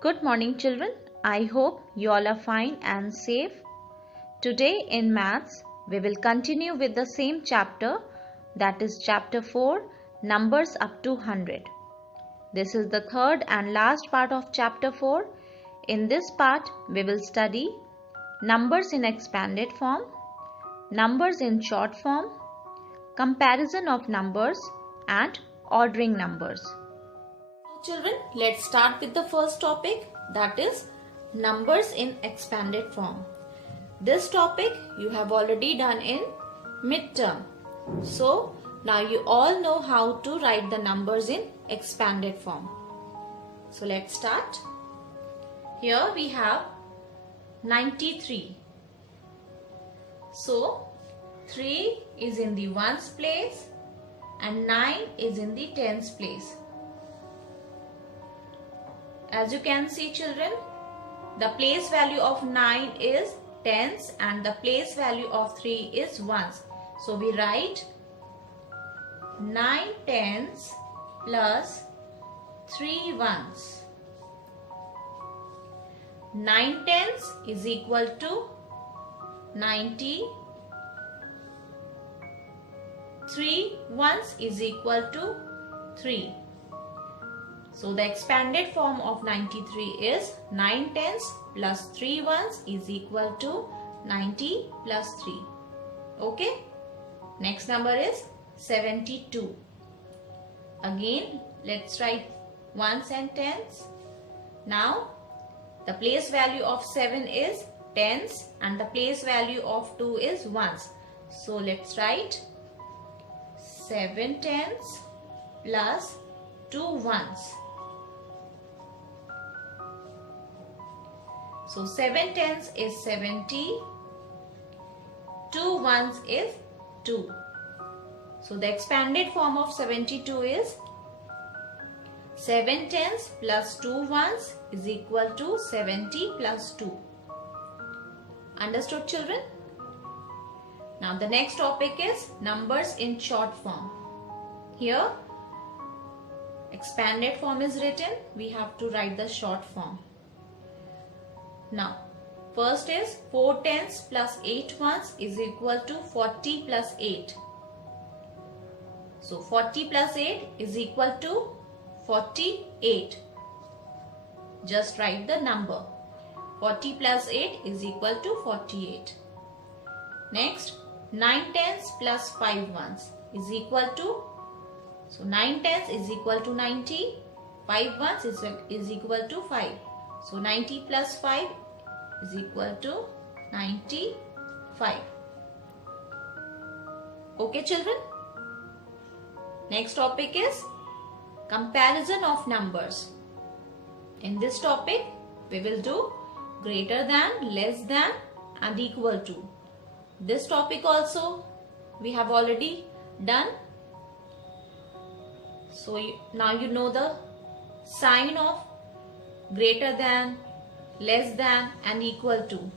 Good morning children. I hope you all are fine and safe. Today in maths we will continue with the same chapter, that is chapter 4, numbers up to 100. This is the third and last part of chapter 4. In this part we will study numbers in expanded form, numbers in short form, comparison of numbers and ordering numbers. Children, let's start with the first topic, that is numbers in expanded form. This topic you have already done in midterm. So now you all know how to write the numbers in expanded form. So let's start. Here we have 93. So 3 is in the ones place and 9 is in the tens place. As you can see children, the place value of 9 is tens and the place value of 3 is ones. So we write 9 tens plus 3 ones. 9 tens is equal to 90. 3 ones is equal to 3. So the expanded form of 93 is 9 tens plus 3 ones is equal to 90 plus 3. Okay. Next number is 72. Again let's write ones and tens. Now the place value of 7 is tens and the place value of 2 is ones. So let's write 7 tens plus 2 ones. So 7 tens is 70, 2 ones is 2. So the expanded form of 72 is 7 tens plus 2 ones is equal to 70 plus 2. Understood children? Now the next topic is numbers in short form. Here expanded form is written, we have to write the short form. Now, first is 4 tens plus 8 ones is equal to 40 plus 8. So, 40 plus 8 is equal to 48. Just write the number. 40 plus 8 is equal to 48. Next, 9 tens plus 5 ones is equal to, so 9 tens is equal to 90, 5 ones is equal to 5. So 90 plus 5 is equal to 95. Okay children? Next topic is comparison of numbers. In this topic we will do greater than, less than and equal to. This topic also we have already done. So now you know the sign of greater than, less than and equal to.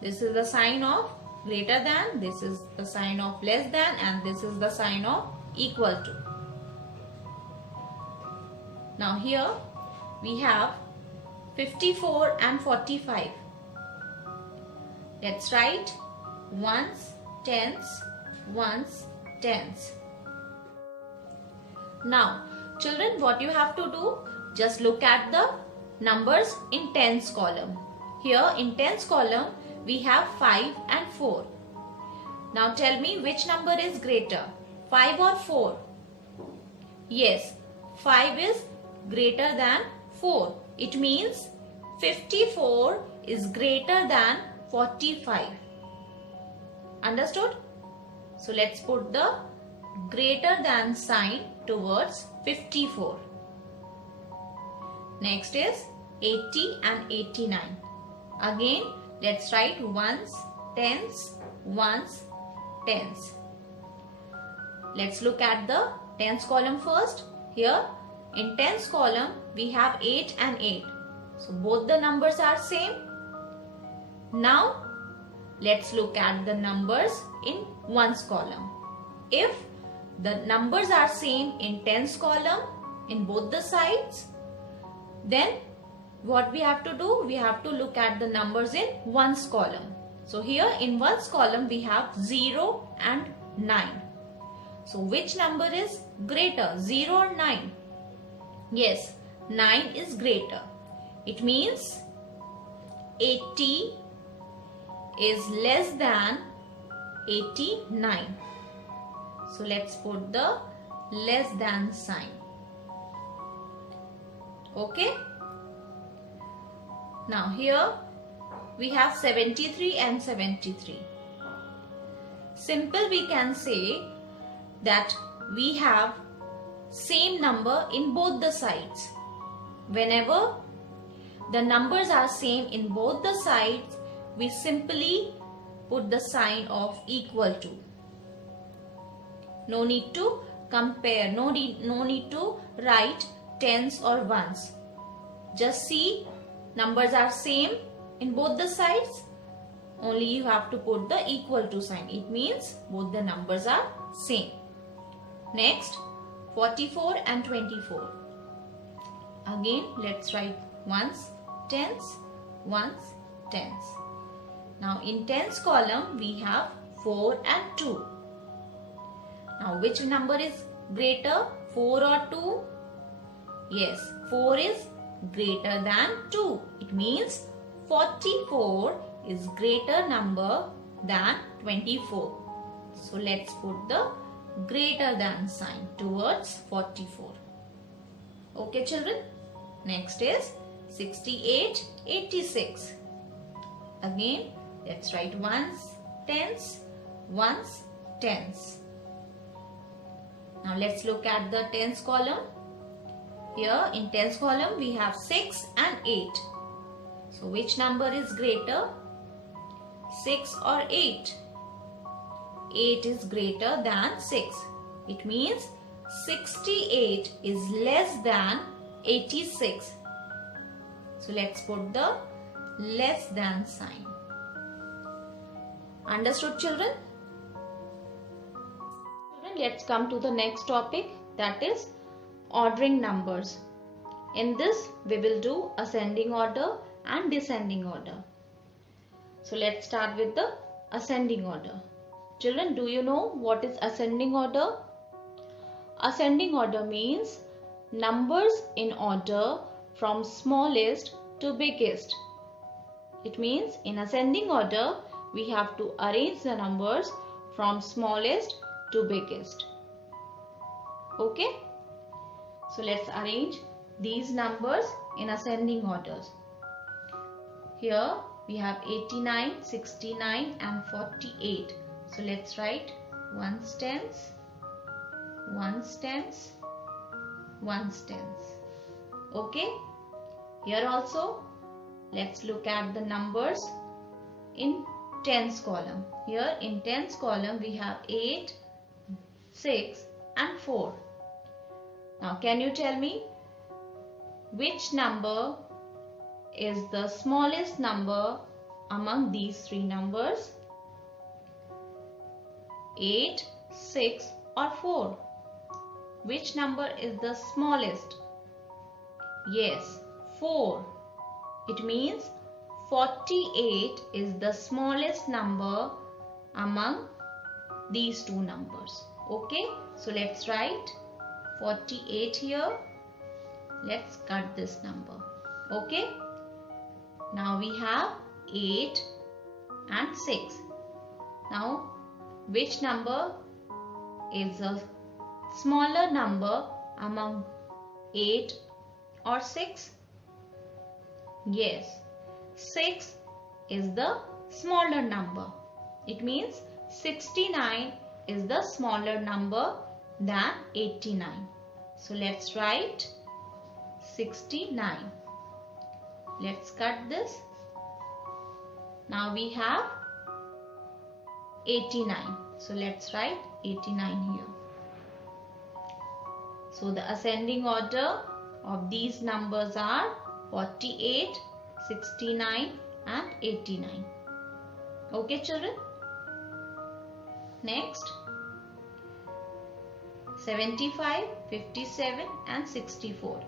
This is the sign of greater than, this is the sign of less than and this is the sign of equal to. Now here we have 54 and 45. Let's write ones, tens, ones, tens. Now children, what you have to do, just look at the numbers in tens column. Here in tens column we have 5 and 4. Now tell me which number is greater, 5 or 4? Yes, 5 is greater than 4. It means 54 is greater than 45. Understood? So let's put the greater than sign towards 54. Next is 80 and 89. Again let's write ones, tens, ones, tens. Let's look at the tens column first. Here in tens column we have 8 and 8. So both the numbers are same. Now let's look at the numbers in ones column. If the numbers are same in tens column in both the sides, Then what we have to do? We have to look at the numbers in ones column. So here in ones column we have 0 and 9. So which number is greater, 0 or 9? Yes, 9 is greater. It means 80 is less than 89. So let's put the less than sign. Okay. Now here we have 73 and 73. Simple, we can say that we have same number in both the sides. Whenever the numbers are same in both the sides, we simply put the sign of equal to. No need to compare, no need to write tens or ones. Just see, numbers are same in both the sides, only you have to put the equal to sign. It means both the numbers are same. Next, 44 and 24. Again, let's write ones, tens, ones, tens. Now in tens column we have 4 and 2. Now which number is greater, 4 or 2? Yes, 4 is greater than 2. It means 44 is greater number than 24. So let's put the greater than sign towards 44. Okay children. Next is 68, 86. Again, let's write ones, tens, ones, tens. Now let's look at the tens column. Here in tens column we have 6 and 8. So which number is greater, 6 or 8? 8 is greater than 6. It means 68 is less than 86. So let's put the less than sign. Understood children? Let's come to the next topic, that is ordering numbers. In this we will do ascending order and descending order. So let's start with the ascending order. Children, do you know what is ascending order? Ascending order means numbers in order from smallest to biggest. It means in ascending order we have to arrange the numbers from smallest to biggest. Okay? So let's arrange these numbers in ascending orders. Here we have 89, 69 and 48. So let's write ones, tens, ones, tens, ones, tens. Okay? Here also let's look at the numbers in tens column. Here in tens column we have 8, 6 and 4. Now can you tell me which number is the smallest number among these three numbers? 8, 6 or 4? Which number is the smallest? Yes, 4. It means 48 is the smallest number among these two numbers. Okay, so let's write 48 here. Let's cut this number. Okay, now we have 8 and 6. Now which number is a smaller number among 8 or 6? Yes, 6 is the smaller number. It means 69 is the smaller number than 89. So let's write 69. Let's cut this. Now we have 89. So let's write 89 here. So the ascending order of these numbers are 48, 69 and 89. Okay children? Next, 75, 57 and 64.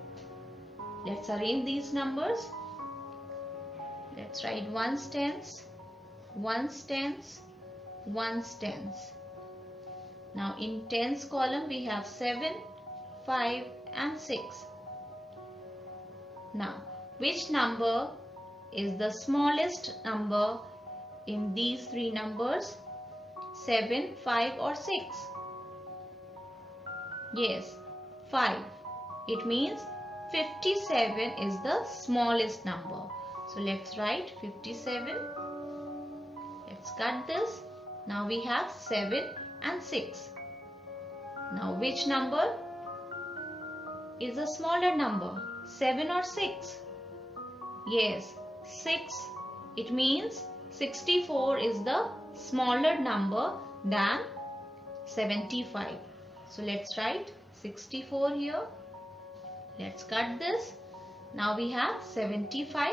let's arrange these numbers. Let's write ones, tens, ones, tens, ones, tens. Now in tens column we have 7, 5 and 6. Now which number is the smallest number in these three numbers? 7, 5 or 6? Yes, 5. It means 57 is the smallest number. So let's write 57. Let's cut this. Now we have 7 and 6. Now which number is a smaller number? 7 or 6? Yes, 6. It means 64 is the smaller number than 75. So let's write 64 here. Let's cut this. Now we have 75.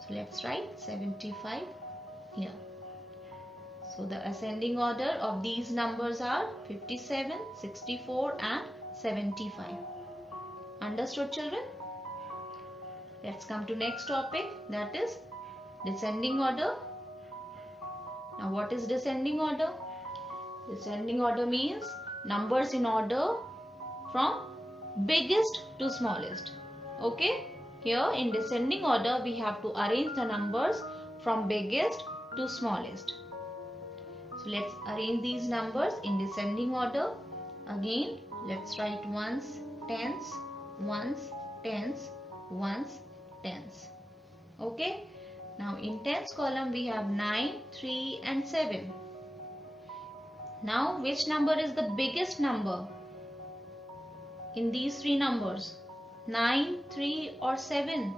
So let's write 75 here. So the ascending order of these numbers are 57, 64 and 75. Understood, children? Let's come to next topic, that is descending order. Now what is descending order? Descending order means numbers in order from biggest to smallest. Okay? Here in descending order we have to arrange the numbers from biggest to smallest. So let's arrange these numbers in descending order. Again, let's write ones, tens, ones, tens, ones, tens. Okay? Now in tens column we have 9, 3 and 7. Now which number is the biggest number in these three numbers? 9, 3 or 7?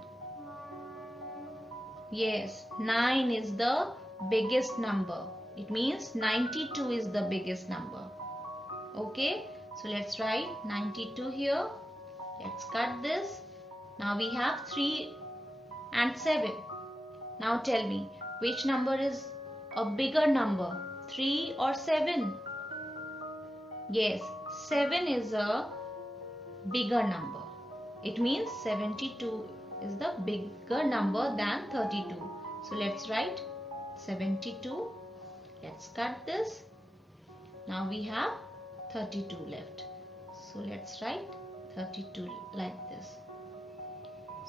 Yes, 9 is the biggest number. It means 92 is the biggest number. Okay, so let's write 92 here. Let's cut this. Now we have 3 and 7. Now tell me, which number is a bigger number? 3 or 7? Yes, 7 is a bigger number. It means 72 is the bigger number than 32. So let's write 72. Let's cut this. Now we have 32 left. So let's write 32 like this.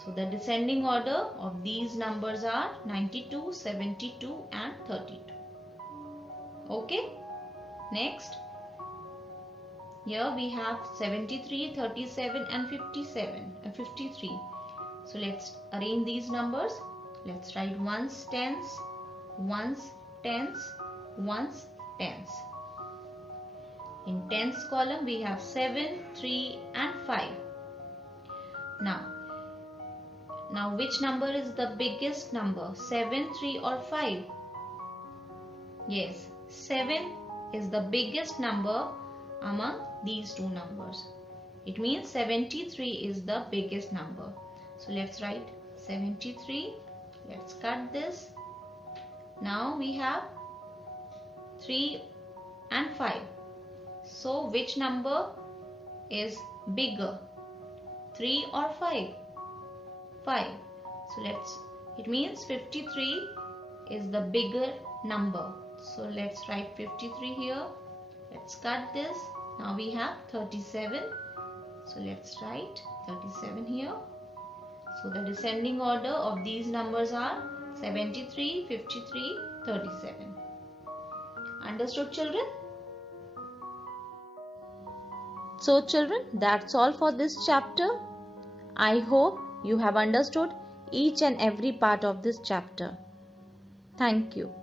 So the descending order of these numbers are 92, 72 and 32. Okay. Next. Here we have 73, 37 and 53. So let's arrange these numbers. Let's write ones, tens, ones, tens, ones, tens. In tens column we have 7, 3 and 5. Now which number is the biggest number? 7, 3 or 5? Yes, 7 is the biggest number among these two numbers. It means 73 is the biggest number. So let's write 73. Let's cut this. Now we have 3 and 5. So which number is bigger? 3 or 5? 5. So it means 53 is the bigger number. So let's write 53 here. Let's cut this. Now we have 37. So let's write 37 here. So the descending order of these numbers are 73, 53, 37. Understood, children? So children, that's all for this chapter. I hope you have understood each and every part of this chapter. Thank you.